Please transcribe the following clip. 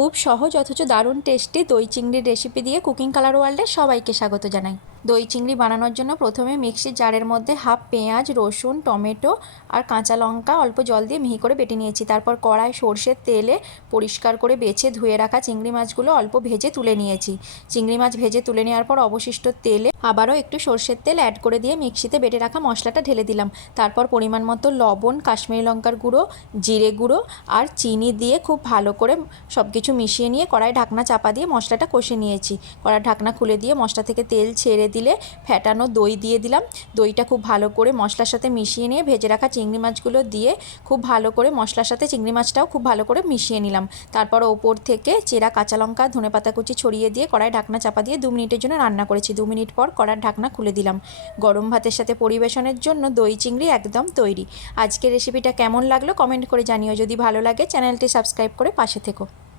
খুব সহজ অথচ দারুণ টেস্টি দই চিংড়ির রেসিপি দিয়ে কুকিং কালার ওয়ার্ল্ডে সবাইকে স্বাগত জানাই। দই চিংড়ি বানানোর জন্য প্রথমে মিক্সির জারের মধ্যে হাফ পেঁয়াজ, রসুন, টমেটো আর কাঁচা লঙ্কা অল্প জল দিয়ে মিহি করে বেটে নিয়েছি। তারপর কড়ায় সর্ষের তেলে পরিষ্কার করে বেছে ধুয়ে রাখা চিংড়ি মাছগুলো অল্প ভেজে তুলে নিয়েছি। চিংড়ি মাছ ভেজে তুলে নেওয়ার পর অবশিষ্ট তেলে আবারও একটু সর্ষের তেল অ্যাড করে দিয়ে মিক্সিতে বেটে রাখা মশলাটা ঢেলে দিলাম। তারপর পরিমাণ মতো লবণ, কাশ্মীরি লঙ্কার গুঁড়ো, জিরে গুঁড়ো আর চিনি দিয়ে খুব ভালো করে সব কিছু মিশিয়ে নিয়ে কড়াই ঢাকনা চাপা দিয়ে মশলাটা কষে নিয়েছি। কড়াই ঢাকনা খুলে দিয়ে মশলা থেকে তেল ছেড়ে দিলে ফ্যাটানো দই দিয়ে দিলাম। দইটা খুব ভালো করে মশলার সাথে মিশিয়ে নিয়ে ভেজে রাখা চিংড়ি মাছগুলো দিয়ে খুব ভালো করে মশলার সাথে চিংড়ি মাছটাও খুব ভালো করে মিশিয়ে নিলাম। তারপর ওপর থেকে চেরা কাঁচা লঙ্কা, ধনেপাতা কুচি ছড়িয়ে দিয়ে কড়াই ঢাকনা চাপা দিয়ে 2 মিনিটের জন্য রান্না করেছি। 2 মিনিট পর কড়ার ঢাকনা খুলে দিলাম। গরম ভাতের সাথে পরিবেশনের জন্য দই চিংড়ি একদম তৈরি। আজকের রেসিপিটা কেমন লাগলো কমেন্ট করে জানিও। যদি ভালো লাগে চ্যানেলটি সাবস্ক্রাইব করে পাশে থেকো।